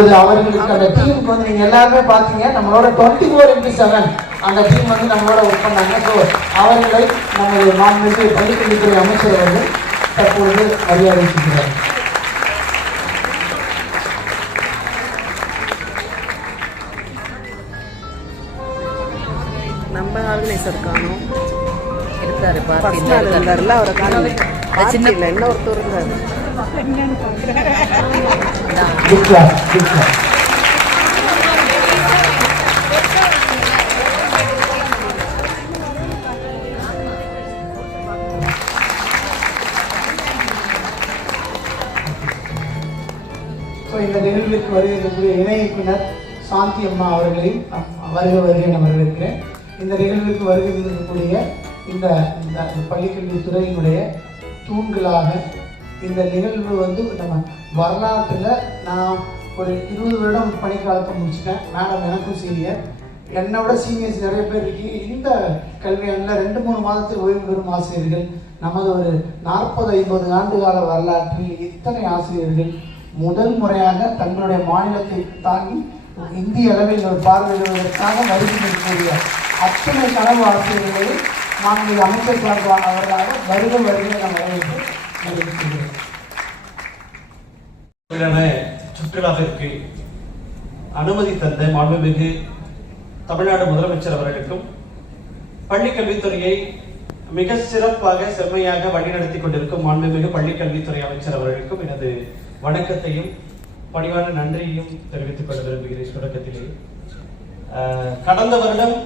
இப்பொழுது அவர்களுக்கு அந்த டீமுக்கு வந்து நீங்க எல்லாருமே பார்த்தீங்க. நம்மளோட டுவெண்ட்டி ஃபோர் இன்டி செவன் அந்த டீம் வந்து நம்மளோட ஒர்க் பண்ணாங்க. ஸோ அவர்களை நமது மாண்புமிகு பள்ளிக்கல்வித்துறை அமைச்சர் அவர்கள் தற்பொழுது மரியாதை செய்கிறார் நம்ம ஆர்கனைசர் காணும். இருக்காரு நாள் இருந்தார்ல அவரை காணும். சின்ன- சின்ன இன்னொருத்தர் இருந்தார். Good job, good job. So இந்த நிகழ்விற்கு வருகிறக்கூடிய இணை சாந்தி அம்மா அவர்களையும் வருக வருகை என வரவேற்கிறேன் இந்த நிகழ்விற்கு வருகை இருக்கக்கூடிய இந்த இந்த பள்ளிக்கல்வித்துறையினுடைய தூண்களாக இந்த நிகழ்வு வந்து நம்ம வரலாற்றில் நான் ஒரு இருபது வருடம் பணிக்காலத்தை முடிச்சிட்டேன். மேடம் எனக்கும் சீனியர். என்னை விட சீனியர்ஸ் நிறைய பேர் இருக்கீங்க இந்த கல்வியாண்டில் ரெண்டு மூணு மாதத்தில் ஓய்வு பெறும் ஆசிரியர்கள் நமது ஒரு நாற்பது ஐம்பது ஆண்டு கால வரலாற்றில் இத்தனை ஆசிரியர்கள் முதல் முறையாக தங்களுடைய மாநிலத்தை தாண்டி இந்திய அளவில் ஒரு பார்வையிடுவதற்காக வருகின்றக்கூடிய அத்தனை கனவு ஆசிரியர்களை நாங்கள் அமைச்சர் சார்பான அவர்களாக வருக வருகை நாம் வரவேற்கிறோம் சுற்றுலாவிற்கு அனுமதி தந்த மாண்புமிகு தமிழ்நாடு முதலமைச்சர் அவர்களுக்கும் பள்ளி கல்வித்துறையை மிக சிறப்பாக செம்மையாக வழிநடத்தி கொண்டிருக்கும் மாண்புமிகு பள்ளி கல்வித்துறை அமைச்சர் அவர்களுக்கும் எனது வணக்கத்தையும் பணிவான நன்றியையும் தெரிவித்துக் கொள்ள விரும்புகிறேன். தொடக்கத்திலே கடந்த வருடம்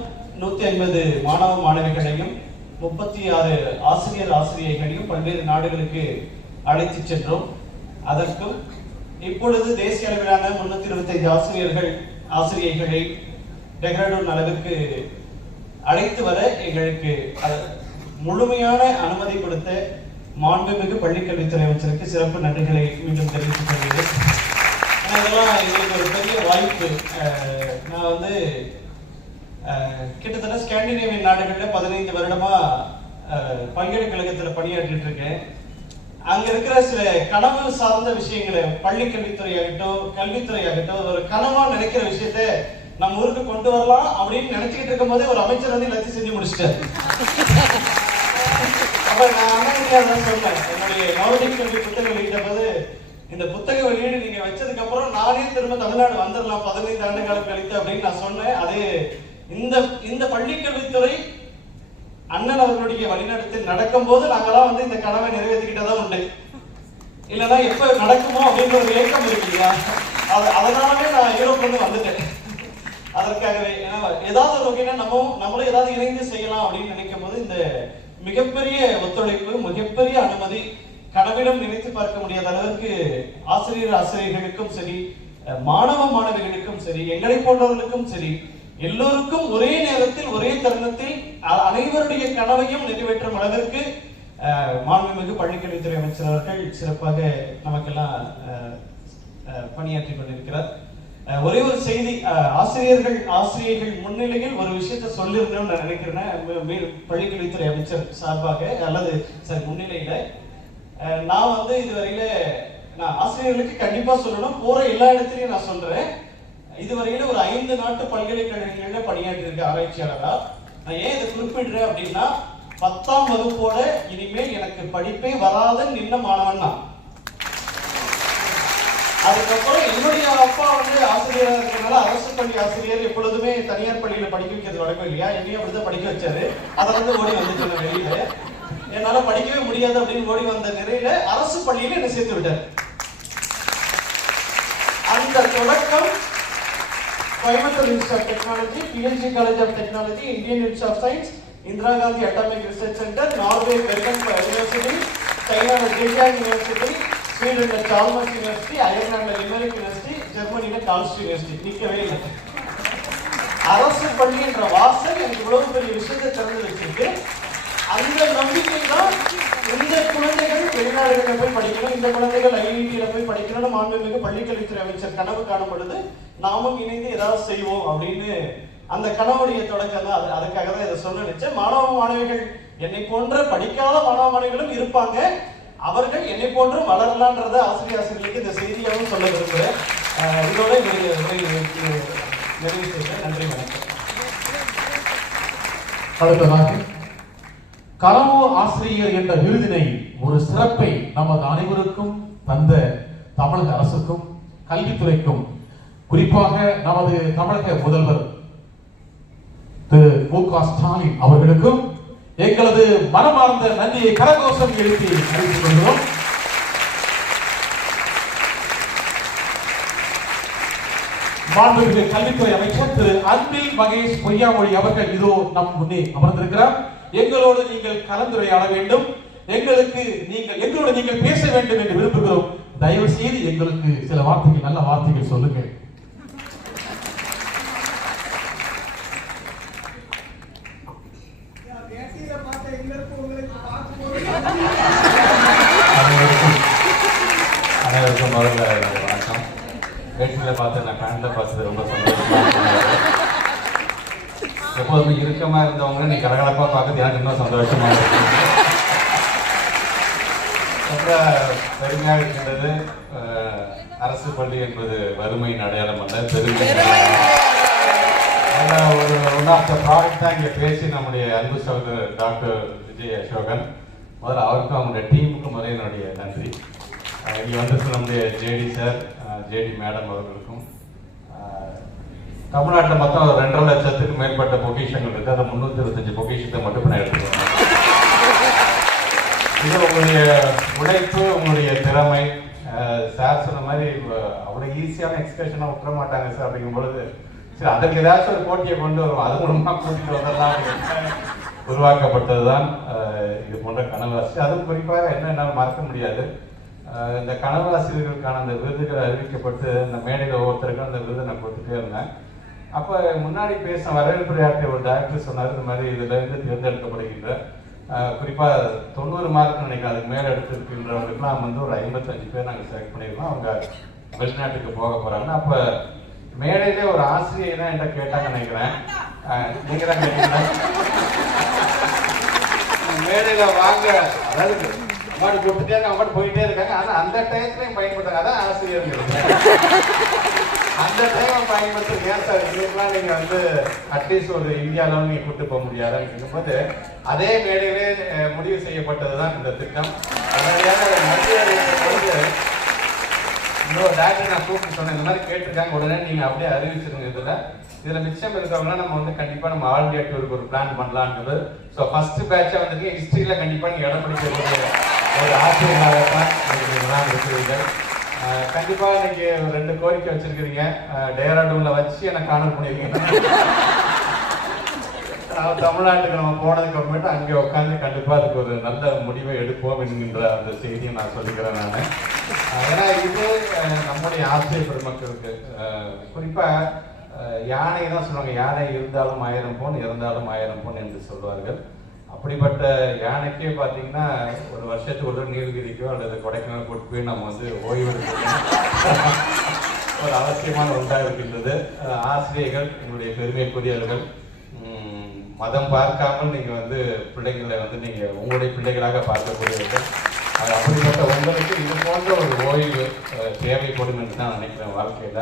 நூத்தி ஐம்பது மாணவ மாணவிகளையும் முப்பத்தி ஆறு ஆசிரியர் ஆசிரியர்களையும் பல்வேறு நாடுகளுக்கு அழைத்து சென்றோம். அதற்கும் இப்பொழுது தேசிய அளவிலான முன்னூத்தி இருபத்தைந்து ஆசிரியர்கள் ஆசிரியர்களை டெஹ்ராடூன் அளவிற்கு அழைத்து வர எங்களுக்கு முழுமையான அனுமதி கொடுத்த மாண்புமிகு பள்ளிக்கல்வித்துறை அமைச்சருக்கு சிறப்பு நன்றிகளை மீண்டும் தெரிவித்துக் கொள்கிறேன். ஏன்னா இதெல்லாம் எங்களுக்கு ஒரு பெரிய வாய்ப்பு. நான் வந்து கிட்டத்தட்ட ஸ்காண்டினேவியன் நாடுகளில் பதினைந்து வருடமா பல்கலைக்கழகத்தில் பணியாற்றிட்டு இருக்கேன் அங்க இருக்கிற சில கனவு சார்ந்த விஷயங்களை பள்ளி கல்வித்துறை ஆகட்டும் கல்வித்துறை ஆகட்டும் ஒரு கனவா நினைக்கிற விஷயத்த நம்ம ஊருக்கு கொண்டு வரலாம் அப்படின்னு நினைச்சுக்கிட்டு இருக்கும் போதே ஒரு அமைச்சர் வந்து எல்லாத்தையும் செஞ்சு முடிச்சிட்டாரு. அப்ப நான் அண்ணா தான் சொன்னேன். என்னுடைய நவநீத கல்வி புத்தகம் வெளியிட்ட போது இந்த புத்தக வெளியீடு நீங்க வச்சதுக்கு அப்புறம் நானே திரும்ப தமிழ்நாடு வந்துடலாம் பதினைந்து ஆண்டு காலம் கழித்து அப்படின்னு நான் சொன்னேன். அது இந்த இந்த பள்ளிக்கல்வித்துறை அண்ணன் அவர்களுடைய வழிநடத்தில் நடக்கும்போது நாங்களாம் வந்து இந்த கனவை நிறைவேற்றிக்கிட்டதான் உண்டு. இல்லைன்னா எப்ப நடக்குமோ அப்படின்ற ஒரு ஏக்கம் இருக்கு இல்லையா? அது அதனாலவே நான் யூரோப் வந்து வந்துட்டேன். அதற்காகவே ஏன்னா ஏதாவது ஒரு வகையில நம்ம நம்மளும் ஏதாவது இணைந்து செய்யலாம் அப்படின்னு நினைக்கும் போது இந்த மிகப்பெரிய ஒத்துழைப்பு மிகப்பெரிய அனுமதி கனவிடம் நினைத்து பார்க்க முடியாத அளவிற்கு ஆசிரியர் ஆசிரியர்களுக்கும் சரி மாணவ மாணவிகளுக்கும் சரி எங்களை போன்றவர்களுக்கும் சரி எல்லோருக்கும் ஒரே நேரத்தில் ஒரே தருணத்தில் அனைவருடைய கனவையும் நிறைவேற்றும் அளவிற்கு மாண்புமிகு பள்ளிக்கல்வித்துறை அமைச்சர் அவர்கள் சிறப்பாக நமக்கெல்லாம் பணியாற்றி கொண்டிருக்கிறார். ஒரே ஒரு செய்தி ஆசிரியர்கள் ஆசிரியர்கள் முன்னிலையில் ஒரு விஷயத்தை சொல்லிருந்தோம்னு நான் நினைக்கிறேன். பள்ளிக்கல்வித்துறை அமைச்சர் சார்பாக அல்லது சார் முன்னிலையில. நான் வந்து இதுவரையில நான் ஆசிரியர்களுக்கு கண்டிப்பா சொல்லணும். போற எல்லா இடத்துலயும் நான் சொல்றேன். இதுவரையில ஒரு ஐந்து நாட்டு பல்கலைக்கழகங்கள்ல பணியாற்றி இருக்க ஆராய்ச்சியாளரா? நான் ஏன் இதை குறிப்பிடுறேன் அப்படின்னா பத்தாம் வகுப்போட இனிமேல் எனக்கு படிப்பே வராத நின்ன மாணவன் தான் அதுக்கப்புறம் என்னுடைய அப்பா வந்து ஆசிரியராக இருக்கனால அரசு பள்ளி ஆசிரியர் எப்பொழுதுமே தனியார் பள்ளியில படிக்க வைக்கிறது வழக்கம் இல்லையா? என்னையும் அப்படிதான் படிக்க வச்சாரு. அதை வந்து ஓடி வந்துட்டு வெளியில. என்னால படிக்கவே முடியாது அப்படின்னு ஓடி வந்த நிலையில அரசு பள்ளியில என்ன சேர்த்து விட்டார். அந்த தொடக்கம் Coimbatore institute of technology PNG college of technology Indian institute of science Indira Gandhi atomic research centre Norway Bergen university சைனால ஜெய்யாங் யூனிவர்சிட்டி ஸ்வீடன்ல சால்மர்ஸ் யூனிவர்சிட்டி அயர்லாண்டில் லிமரிக் யூனிவர்சிட்டி ஜெர்மனியில் கால்ஸ்ட் யூனிவர்சிட்டி நிக்கவே இல்லை. அரசு பள்ளி என்ற வாசல் எனக்கு இவ்வளவு பெரிய விஷயத்தை திறந்து வச்சிருக்கு. அந்த நம்பிக்கை தான் இந்த குழந்தைகள் வெளிநாடுகளில் போய் படிக்கணும். இந்த குழந்தைகள் ஐஐடியில் போய் படிக்கணும்னு மாண்புமிகு பள்ளிக்கல்வித்துறை அமைச்சர் கனவு காணும் பொழுது நாமும் இணைந்து ஏதாவது செய்வோம் அப்படின்னு அந்த கனவுடைய தொடக்கம் தான் அதுக்காக தான் இதை சொல்ல நினைச்சேன். மாணவ மாணவிகள் என்னை போன்ற படிக்காத மாணவ மாணவிகளும் இருப்பாங்க. அவர்கள் என்னை போன்று வளரலான்றத ஆசிரியர் ஆசிரியர்களுக்கு இந்த செய்தியாகவும் சொல்ல விரும்புகிறேன் இதோட என்னுடைய நிறைவு செய்கிறேன். நன்றி வணக்கம். அடுத்ததாக கலமோ ஆசிரியர் என்ற விருதினை ஒரு சிறப்பை நமது அனைவருக்கும் தந்த தமிழக அரசுக்கும் கல்வித்துறைக்கும் குறிப்பாக நமது தமிழக முதல்வர் திரு மு க ஸ்டாலின் அவர்களுக்கும் எங்களது மனமார்ந்த நன்றியை கரகோஷம் எழுப்பி அறிவித்துக் கொள்கிறோம். மாண்புமிகு கல்வித்துறை அமைச்சர் திரு அன்பில் மகேஷ் பொய்யாமொழி அவர்கள் இதோ நம் முன்னே அமர்ந்திருக்கிறார். எங்களோடு நீங்கள் கலந்துரையாட வேண்டும். எங்களுக்கு நீங்கள் எங்களோடு நீங்கள் பேச வேண்டும் என்று விரும்புகிறோம். தயவு செய்து எங்களுக்கு சில வார்த்தைகள் நல்ல வார்த்தைகள் சொல்லுங்கள் அனைவருக்கும் முதல்ல வணக்கம் வேட்டியில் பார்த்து நான் பேண்ட்டில் பார்த்து ரொம்ப சந்தோஷமா எப்போதுமே இறுக்கமா இருந்தவங்க நீ கலகலப்பா பார்க்கறது எனக்கு இன்னும் சந்தோஷமா இருக்கு. ரொம்ப பெருமையாக இருக்கின்றது அரசு பள்ளி என்பது வறுமையின் அடையாளம் அல்ல பெருமை. ஒரு ஒன் ஆஃப் த ப்ராடக்ட் தான் இங்கே பேசி நம்முடைய அன்பு சகோதரர் டாக்டர் விஜய் அசோகன். முதல்ல அவருக்கும் அவங்களுடைய டீமுக்கும் முதல்ல என்னுடைய நன்றி. இங்கே வந்திருக்க நம்முடைய ஜேடி சார் ஜேடி மேடம் அவர்களுக்கும். தமிழ்நாட்டில் மொத்தம் ஒரு ரெண்டரை லட்சத்துக்கு மேற்பட்ட பொக்கிஷங்கள் இருக்குது அதை முந்நூற்றி இருபத்தஞ்சு பொக்கிஷத்தை மட்டும் நான் எடுத்துக்கிறேன். இது உங்களுடைய உழைப்பு உங்களுடைய திறமை. சார் சொன்ன மாதிரி அவ்வளோ ஈஸியான எக்ஸ்பிரஷனாக விட்டுற மாட்டாங்க சார் அப்படிங்கும் பொழுது சரி அதற்கு ஏதாச்சும் ஒரு போட்டியை கொண்டு வரும் அது மூலமா கூட்டிட்டு வந்தெல்லாம் உருவாக்கப்பட்டது தான் இது போன்ற கனவாசி அதுவும் குறிப்பாக என்ன என்னால் மறக்க முடியாது. இந்த கனவாசிரியர்களுக்கான அந்த விருதுகள் அறிவிக்கப்பட்டு அந்த மேடையில் ஒவ்வொருத்தருக்கும் அந்த விருதை நான் கொடுத்துட்டே இருந்தேன். அப்போ முன்னாடி பேசின வரவேற்புரையாற்றிய ஒரு டாக்டர் சொன்னார் இந்த மாதிரி இதில் இருந்து தேர்ந்தெடுக்கப்படுகின்ற குறிப்பாக தொண்ணூறு மார்க் நினைக்கிறேன் அதுக்கு மேலே எடுத்திருக்கின்றவங்களுக்குலாம் வந்து ஒரு ஐம்பத்தஞ்சு பேர் நாங்கள் செலக்ட் பண்ணியிருக்கோம். அவங்க வெளிநாட்டுக்கு போக போகிறாங்க அப்போ மேடையிலே ஒரு ஆசிரியர் தான் என்கிட்ட கேட்டாங்கன்னு நினைக்கிறேன். நீங்கள் நீங்க தான் கேட்டீங்களா? மேடையில் வாங்க. அதாவது அம்மாட்டு கொடுத்துட்டே இருக்காங்க அம்மாட்டு போயிட்டே இருக்காங்க. ஆனால் அந்த டயத்துலயும் பயன்படுறாங்க அதான் ஆசிரியர்கள். அந்த டைம் பயன்படுத்தி ஏன் சார் நீங்க வந்து அட்லீஸ்ட் ஒரு இந்தியா லெவல் நீங்க கூட்டு போக முடியாதுன்னு போது அதே மேடையிலே முடிவு முடிவு செய்யப்பட்டதுதான் இந்த திட்டம். மத்திய இன்னொரு டாக்டர் நான் கூப்பிட்டு சொன்னேன். இந்த மாதிரி கேட்டிருக்காங்க. உடனே நீங்க அப்படியே அறிவிச்சிருங்க இதுல. இதில் மிச்சம் இருக்கிறவங்க நம்ம வந்து கண்டிப்பா நம்ம ஆல் இந்தியா டூருக்கு ஒரு பிளான் பண்ணலான்றது ஸோ ஃபர்ஸ்ட் பேட்சை வந்துட்டு ஹிஸ்ட்ரியில் கண்டிப்பா நீங்க இடம் பிடிக்கக்கூடிய ஒரு ஆசிரியராக தான் இருக்கிறீர்கள் கண்டிப்பாக கண்டிப்பா இன்னைக்கு ரெண்டு கோரிக்கை வச்சிருக்கிறீங்க. டேரா டேராடூன்ல வச்சு எனக்கு காணல் பண்ணிருக்கீங்க தமிழ்நாட்டுக்கு நம்ம போனதுக்கு அப்புறமேட்டு அங்கே உட்காந்து கண்டிப்பா அதுக்கு ஒரு நல்ல முடிவை எடுப்போம் என்கின்ற அந்த செய்தியை நான் சொல்லிக்கிறேன் நான். ஏன்னா இது நம்முடைய ஆசிரியர் பெருமக்களுக்கு குறிப்பாக குறிப்பா யானை தான் சொல்லுவாங்க யானை இருந்தாலும் ஆயிரம் பொன் இறந்தாலும் ஆயிரம் பொன் என்று சொல்வார்கள். அப்படிப்பட்ட யானைக்கே பார்த்தீங்கன்னா ஒரு வருஷத்துக்கு ஒரு நீலகிரிக்கோ அல்லது கொடைக்கானல் கூட்டு போய் நம்ம வந்து ஓய்வு எடுக்கணும் ஒரு அவசியமான ஒன்றாக இருக்கின்றது. ஆசிரியர்கள் உங்களுடைய பெருமைக்குரியவர்கள் மதம் பார்க்காமல் நீங்கள் வந்து பிள்ளைகளை வந்து நீங்கள் உங்களுடைய பிள்ளைகளாக பார்க்கக்கூடியவர்கள். அது அப்படிப்பட்ட உங்களுக்கு இது போன்ற ஒரு ஓய்வு தேவைப்படும் என்று தான் நினைக்கிறேன் வாழ்க்கையில்.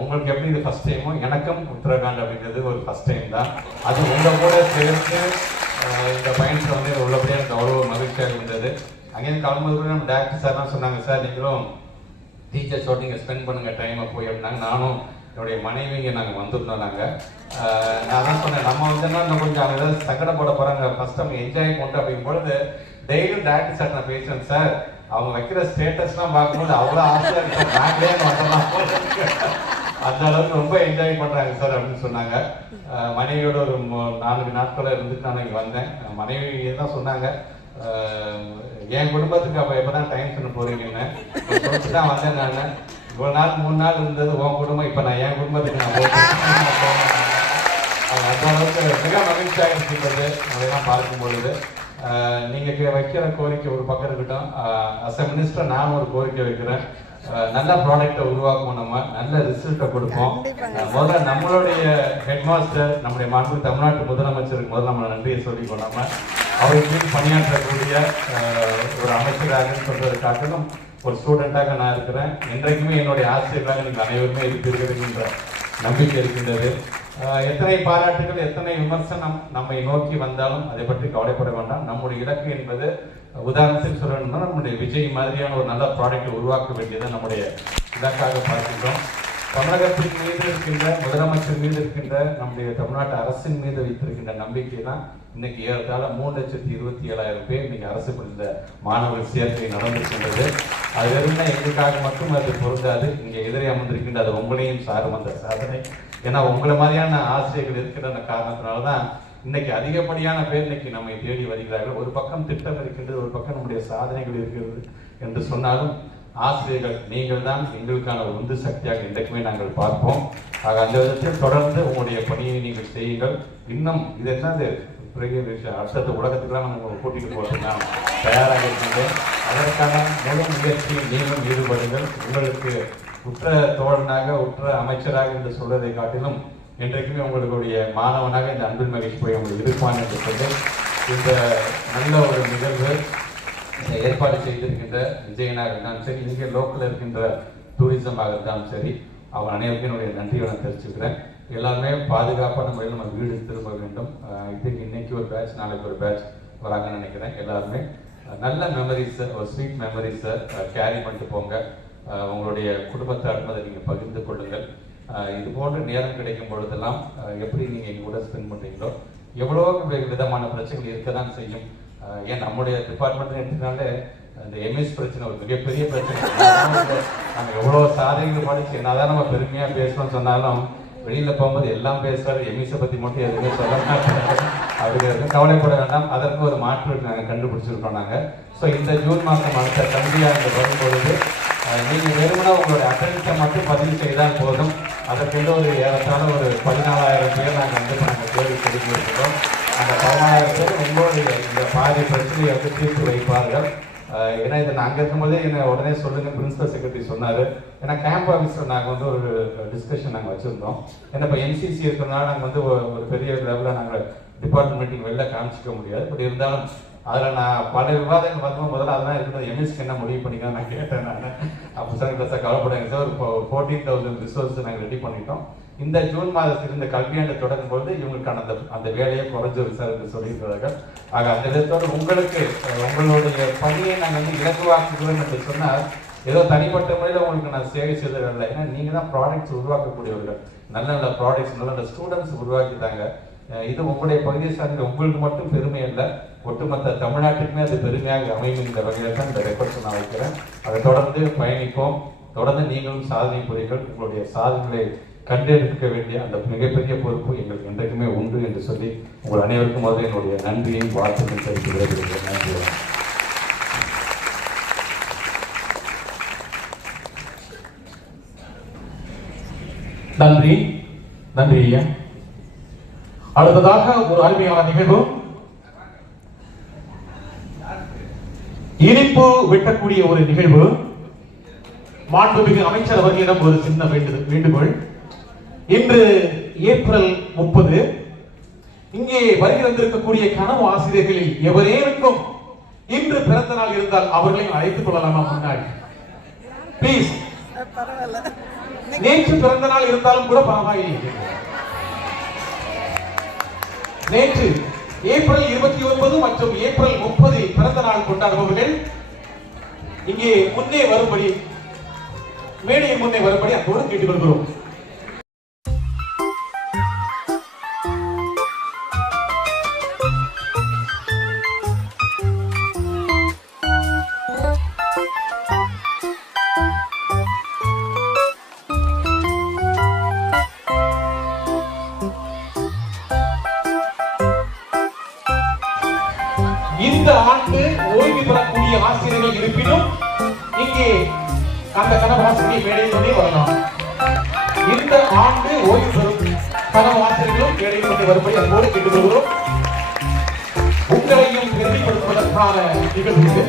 உங்களுக்கு எப்படி இது ஃபர்ஸ்ட் டைமோ எனக்கும் உத்தரகாண்ட் அப்படிங்கிறது ஒரு ஃபர்ஸ்ட் டைம் தான். அது உங்கள் கூட சேர்ந்து இந்த பயணத்தில் வந்து உள்ளபடியாக எனக்கு அவ்வளோ மகிழ்ச்சியாக இருந்தது. அங்கேருந்து கிளம்பும்போது கூட நம்ம டேரக்டர் சார்லாம் சொன்னாங்க சார் நீங்களும் டீச்சர்ஸோடு நீங்கள் ஸ்பெண்ட் பண்ணுங்க டைமை போய் அப்படின்னாங்க. நானும் என்னுடைய மனைவிங்க நாங்கள் வந்திருந்தோம் நாங்கள் நான் தான் சொன்னேன் நம்ம வந்தோம்னா இன்னும் கொஞ்சம் அவங்க ஏதாவது சங்கடப்பட போகிறாங்க ஃபஸ்ட் அவங்க என்ஜாய் பண்ணிட்டு அப்படிங்கும் பொழுது டெய்லியும் டேரக்டர் சார் நான் பேசுவேன் சார் அவங்க வைக்கிற ஸ்டேட்டஸ்லாம் பார்க்கும்போது அவ்வளோ ஆசையாக இருக்கும். நாங்களே வந்தோம் அந்த அளவுக்கு ரொம்ப என்ஜாய் பண்ணுறாங்க சார் அப்படின்னு சொன்னாங்க. மனைவியோட ஒரு நான்கு நாட்கள இருந்துட்டு நான் இங்கே வந்தேன். மனைவி தான் சொன்னாங்க. என் குடும்பத்துக்கு அப்போ எப்போ தான் டைம் பண்ண போறீங்கன்னு. சொல்லிட்டு தான் வந்தேன் நான். இவ்வளோ நாள் மூணு நாள் இருந்தது உன் குடும்பம் இப்போ நான் என் குடும்பத்துக்கு நான் அந்த அளவுக்கு மிக மகிழ்ச்சியாக இருக்கின்றது அதெல்லாம் பார்க்கும் பொழுது. அஹ் நீங்க கே- வைக்கிற கோரிக்கை ஒரு பக்கம் இருக்கட்டும். அஸ் அ மினிஸ்டர் நான் ஒரு கோரிக்கை வைக்கிறேன். நல்ல ப்ராடக்ட்டை உருவாக்குவோம் நம்ம நல்ல ரிசல்ட்டை கொடுப்போம். முதல்ல நம்மளுடைய ஹெட் மாஸ்டர் நம்முடைய மாண்பு தமிழ்நாட்டு முதலமைச்சருக்கு முதல்ல நம்ம நன்றியை சொல்லிக்கோ நம்ம அவருக்கு பணியாற்றக்கூடிய ஒரு அமைச்சராக சொல்றதை காட்டிலும் ஒரு ஸ்டூடெண்டாக நான் இருக்கிறேன். என்றைக்குமே என்னுடைய ஆசிரியர்களாக நீங்கள் அனைவருமே என்ற நம்பிக்கை இருக்கின்றது. எத்தனை பாராட்டுகள் எத்தனை விமர்சனம் நம்மை நோக்கி வந்தாலும் அதை பற்றி கவலைப்பட வேண்டாம். நம்முடைய இலக்கு என்பது உதாரணத்துக்கு சொல்லணும்னா நம்முடைய விஜய் மாதிரியான ஒரு நல்ல ப்ராடக்ட் உருவாக்க வேண்டியதை நம்முடைய இலக்காக பார்க்கின்றோம். தமிழகத்தின் மீது இருக்கின்ற முதலமைச்சர் மீது இருக்கின்ற நம்முடைய தமிழ்நாட்டு அரசின் மீது வைத்திருக்கின்ற நம்பிக்கை தான் இன்னைக்கு ஏறத்தாழ மூணு லட்சத்தி இருபத்தி ஏழாயிரம் பேர் இன்னைக்கு அரசு பள்ளியில மாணவர் சேர்க்கை நடந்திருக்கின்றது அது வெறும்னா எங்களுக்காக மட்டும் அது பொருந்தாது. இங்கே எதிரே அமர்ந்திருக்கின்ற அது உங்களையும் சாரும் அந்த சாதனை. ஏன்னா உங்களை மாதிரியான ஆசிரியர்கள் இருக்கின்ற காரணத்தினால தான் இன்னைக்கு அதிகப்படியான பேர் இன்னைக்கு நம்மை தேடி வருகிறார்கள். ஒரு பக்கம் திட்டம் இருக்கின்றது ஒரு பக்கம் நம்முடைய சாதனைகள் இருக்கிறது என்று சொன்னாலும் ஆசிரியர்கள் நீங்கள் தான் எங்களுக்கான ஒரு உந்து சக்தியாக என்றைக்குமே நாங்கள் பார்ப்போம். ஆக அந்த விதத்தில் தொடர்ந்து உங்களுடைய பணியை நீங்கள் செய்யுங்கள். இன்னும் இது என்னது? பெரிய விஷயம் உலகத்துக்குலாம் நம்ம உங்களை கூட்டிகிட்டு போகிறது நான் தயாராக இருக்கின்றேன். அதற்கான முழு முயற்சியில் நீங்களும் ஈடுபடுங்கள். உங்களுக்கு உற்ற தோழனாக உற்ற அமைச்சராக என்று சொல்வதை காட்டிலும் என்றைக்குமே உங்களுடைய மாணவனாக இந்த அன்பின் மகிழ்ச்சி போய் உங்களுக்கு இருப்பான் என்று சொல்லி இந்த நல்ல ஒரு நிகழ்வு ஏற்பாடு செய்திருக்கின்ற விஜயனாக இருந்தாலும் சரி இங்கே லோக்கல் இருக்கின்ற டூரிசமாக இருந்தாலும் சரி அவன் அனைவருக்கும் என்னுடைய நன்றியை நான் தெரிவிச்சுக்கிறேன். எல்லாருமே பாதுகாப்பான முறையில் நம்ம வீடு திரும்ப வேண்டும். இது இதுக்கு இன்னைக்கு ஒரு பேட்ச் நாளைக்கு ஒரு பேட்ச் வராங்கன்னு நினைக்கிறேன் எல்லாருமே. நல்ல மெமரிஸை ஒரு ஸ்வீட் மெமரிஸை கேரி பண்ணிட்டு போங்க. உங்களுடைய குடும்பத்தாருக்கும் அதை நீங்கள் பகிர்ந்து கொள்ளுங்கள். இது போன்ற நேரம் கிடைக்கும் பொழுதெல்லாம் எப்படி நீங்கள் எங்கள் கூட ஸ்பெண்ட் பண்ணுறீங்களோ எவ்வளோ விதமான பிரச்சனைகள் இருக்க தான் செய்யும் ஏன் நம்முடைய டிபார்ட்மெண்ட் எடுத்தனாலே இந்த எம்எஸ் பிரச்சனை ஒரு மிகப்பெரிய பிரச்சனை. நம்ம எவ்வளோ சாதனைகள் படிச்சு என்னதான் நம்ம பெருமையாக பேசணும்னு சொன்னாலும் வெளியில் போகும்போது எல்லாம் பேசுகிறாரு எம்எஸை பற்றி மட்டும் எதுவுமே சொல்ல அப்படிங்கிறது கவலைப்பட வேண்டாம். அதற்கு ஒரு மாற்று நாங்கள் கண்டுபிடிச்சிருக்கோம் நாங்கள் ஸோ இந்த ஜூன் மாதம் அடுத்த கல்வியாண்டு வரும்பொழுது நீங்கள் வெறுமனா உங்களுடைய அட்டன்ஸை மட்டும் பதிவு செய்தால் போதும். அதற்கென்று ஒரு ஏறத்தாழ ஒரு பதினாலாயிரம் பேர் நாங்கள் வந்து நாங்கள் தேடி கொடுத்துருக்கிறோம் அந்த பதினாயிரம் பேர் உங்களுடைய இந்த பாதி பிரச்சனையை வந்து தீர்த்து வைப்பார்கள். ஏன்னா இதை நாங்கள் இருக்கும்போதே என்னை உடனே சொல்லுங்க பிரின்சிபல் செக்ரட்டரி சொன்னார். ஏன்னா கேம்ப் ஆஃபீஸில் நாங்கள் வந்து ஒரு டிஸ்கஷன் நாங்கள் வச்சுருந்தோம். ஏன்னா இப்போ என்சிசி இருக்கிறதுனால நாங்கள் வந்து ஒரு ஒரு பெரிய லெவலில் நாங்கள் டிபார்ட்மெண்ட் மீட்டிங் வெளில காமிச்சிக்க முடியாது. பட் இருந்தாலும் அதில் நான் பல விவாதங்கள் பார்த்தோம் முதல்ல அதெல்லாம் இருக்கிறது எம்எஸ்க்கு என்ன முடிவு பண்ணிக்கலாம் நான் கேட்டேன் நான். அப்போ சார் இல்லை சார் கவலைப்படாங்க சார். ஒரு ஃபோர்டீன் தௌசண்ட் ரிசோர்ஸ் நாங்கள் ரெடி பண்ணிட்டோம். இந்த ஜூன் மாதத்தில் இந்த கல்வியாண்டு தொடங்கும் பொழுது இவங்களுக்கான அந்த அந்த வேலையை குறைஞ்சிரு சார் என்று சொல்லியிருக்கிறார்கள். ஆக அந்த விதத்தோடு உங்களுக்கு உங்களுடைய பணியை நாங்கள் வந்து இலகுவாக்குகிறோம் என்று சொன்னால் ஏதோ தனிப்பட்ட முறையில் உங்களுக்கு நான் சேவை செய்ததில்லை ஏன்னா நீங்கள் தான் ப்ராடக்ட்ஸ் உருவாக்கக்கூடியவர்கள். நல்ல நல்ல ப்ராடக்ட்ஸ் நல்ல நல்ல ஸ்டூடெண்ட்ஸ் உருவாக்கிட்டாங்க. இது உங்களுடைய பகுதியை சார்ந்த உங்களுக்கு மட்டும் பெருமை அல்ல. ஒட்டுமொத்த தமிழ்நாட்டுக்குமே அது பெருமையாக அமையும் இந்த வகையில் தான் இந்த ரெக்கார்ட்ஸ் நான் வைக்கிறேன். அதை தொடர்ந்து பயணிப்போம். தொடர்ந்து நீங்களும் சாதனை புரியுங்கள். உங்களுடைய சாதனைகளை கண்டெடுக்க வேண்டிய அந்த மிகப்பெரிய பொறுப்பு எங்களுக்கு என்றைக்குமே உண்டு என்று சொல்லி உங்கள் அனைவருக்கும் முதல்ல என்னுடைய நன்றியையும் வாழ்த்துக்கள் தெரிவித்து விடைபெறுகிறேன் நன்றி. வணக்கம். நன்றி. நன்றி ஐயா. அடுத்ததாக ஒரு அருமையான நிகழ்வு. இனிப்பு வெட்டக்கூடிய ஒரு நிகழ்வு. மாண்புமிகு அமைச்சர் அவர்களிடம் ஒரு சின்ன வேண்டுதல் வேண்டுகோள். இன்று ஏப்ரல் முப்பது இங்கே வருகை வந்திருக்கக்கூடிய கனவு ஆசிரியர்களில் எவரேனுக்கும் இன்று பிறந்த நாள் இருந்தால் அவர்களையும் அழைத்துக் கொள்ளலாமா முன்னாடி ப்ளீஸ் நேற்று பிறந்த நாள் இருந்தாலும் கூட பரவாயில்லை நேற்று ஏப்ரல் இருபத்தி ஒன்பது மற்றும் ஏப்ரல் முப்பது பிறந்த நாள் கொண்டாடுபவர்கள் இங்கே முன்னே வரும்படி மேடையின் முன்னே வரும்படி அன்போடு கேட்டுக்கொள்கிறோம். இந்த ஆண்டு ஓய்வு பெறக்கூடிய ஆசிரியர்கள் இருப்பினும் இங்கே அந்த கனவு ஆசிரியர் மேடையிலே வரலாம். இந்த ஆண்டு ஓய்வு பெறும் கனவு ஆசிரியர்களும் மேடையில் கொண்டு வரும்படி அன்போடு கேட்டுக்கொள்கிறோம். உங்களையும் பெருமைப்படுத்துவதற்கான நிகழ்வு